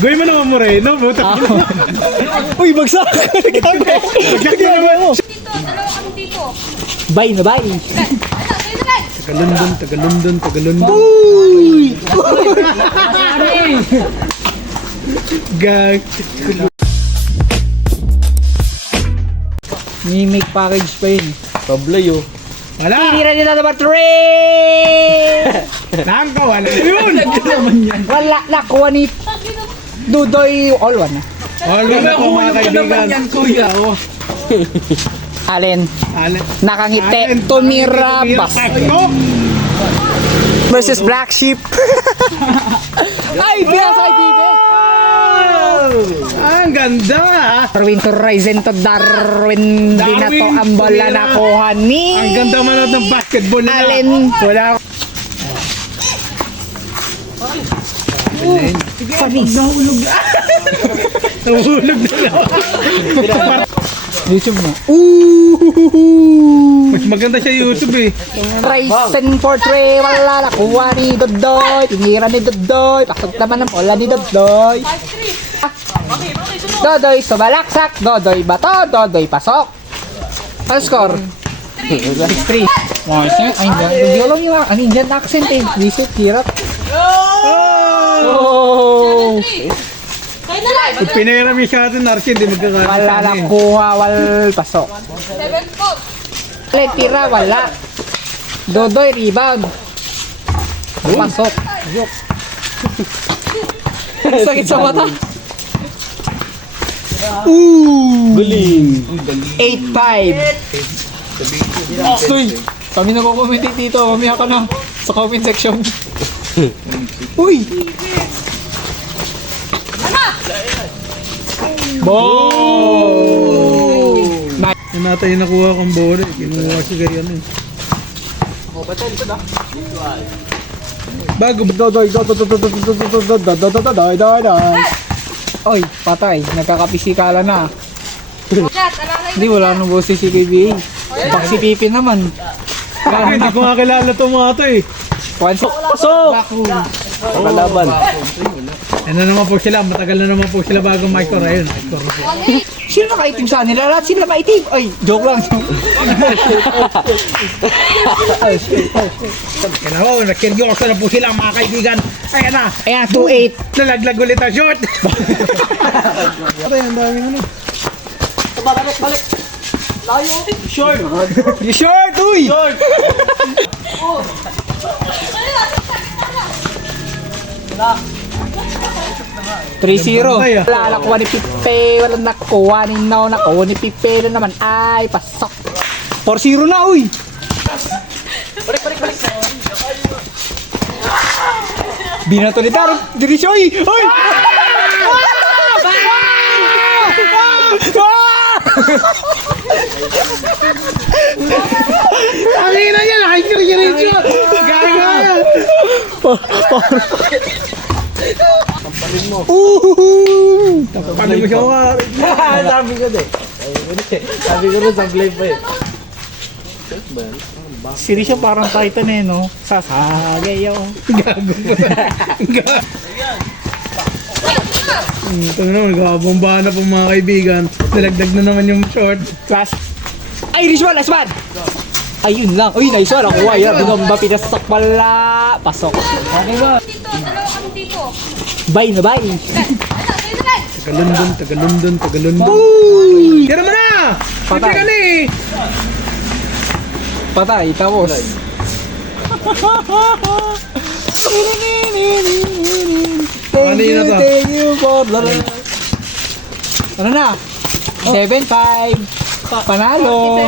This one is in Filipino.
Gawin mo naman Moreno, buta. Uy, bagsak! Bagsak yun naman. Dito, dalawa kami dito. Bye na bye! Taga-London. Uy! Gag. May make package pa yun. Pablay oh. Wala. Tira nila number 3! Nangka, wala. Yun. Wala, nakuha ni Dudoy all one. Wala po mga kaibigan. kuya, oh. Alin, Alin. nakangiti, tumira, bas. Ako. Versus Black Sheep. Ay, pinasa kay Pipe! Ang ganda. Darwin to Ryzen to Darwin. Binato ang bola nakuha ni Ang ganda manood ng basketball nila. Alin. Wala. Panis. Nahulog na. YouTube mo. Mas maganda siya YouTube eh. Ryzen portrait. Wala nakuha ni Dodoy. Tinira ni Dodoy. Pasok naman ng bola ni Dodoy. Dodoy sumalaksak. Dodoy bato. Dodoy pasok. Ano score? 6-3. Ay, hindi lang yung Indian accent eh. Visit, hirap. Oh! Kayo na lang. Kung pinairam yung sa atin, Archie, hindi magkakaroon Wala sa atin. nakuha, wal pasok. 7 po. Wala, tira, wala. Dodoy, rebound. Pasok. Sakit sa mata. Galing. 8-5. Stoy, kami nagko-comment dito. Mamaya ka na sa comment section. Uy! Boom! Nice. Yung natin yung nakuha kong bola eh. Kinuha siya kaya ano eh. Bago. Dodoy. Oy, patay. Nagkakapisikalan na. Chat, alam na Hindi, wala nang boses si KBA. Bak si Pipi naman. Ay, hindi ko nga kilala itong mga to eh. Pasok! Kalaban. Ano naman po sila, matagal na naman po sila bago may score. Ayun, may score. Sino nakaitim sa nila? Lahat sila maitim. Ay, joke lang. Kaya ho, nakiryoso na po sila mga kaibigan. Ayan na, Ayan, 2-8. nalaglag ulit ang short. Ito yung dami ano. Balik. Layo. Short. You short, uy! Short. Wala. 3-0. Ay, ah. Wala nakuha ni Pipe. Wala nakuha ni Nao. Nakuha ni Pipe na naman. Ay, pasok. 4-0 na, uy! Balik. Binato ni Darwin. Diretso, uy! Uy! Ang ina niya, nakikiryoso. Gaga. Paano mo siya ka? Sabi ko din. Sabi ko rin sa play pa eh. Siri siya parang Titan eh, no? Sasagayaw. Ito na naman, nagkakabombahan na po mga kaibigan. Nalagdag na naman yung short. Class. Ay, Rizwan, last one! Ayun lang. Uy, nice one. Nakuha yan. Bumamba, pinasak pala. Pasok. Okay ba? dito, dalawa kami dito. Bye na bye. Kayo na lang. Taga-London. Uy! Tira mo na! Patay. Hindi ka na eh! Patay, tapos. Ano yun na to? Thank you for the love. Ano na? 7-5. Panalo.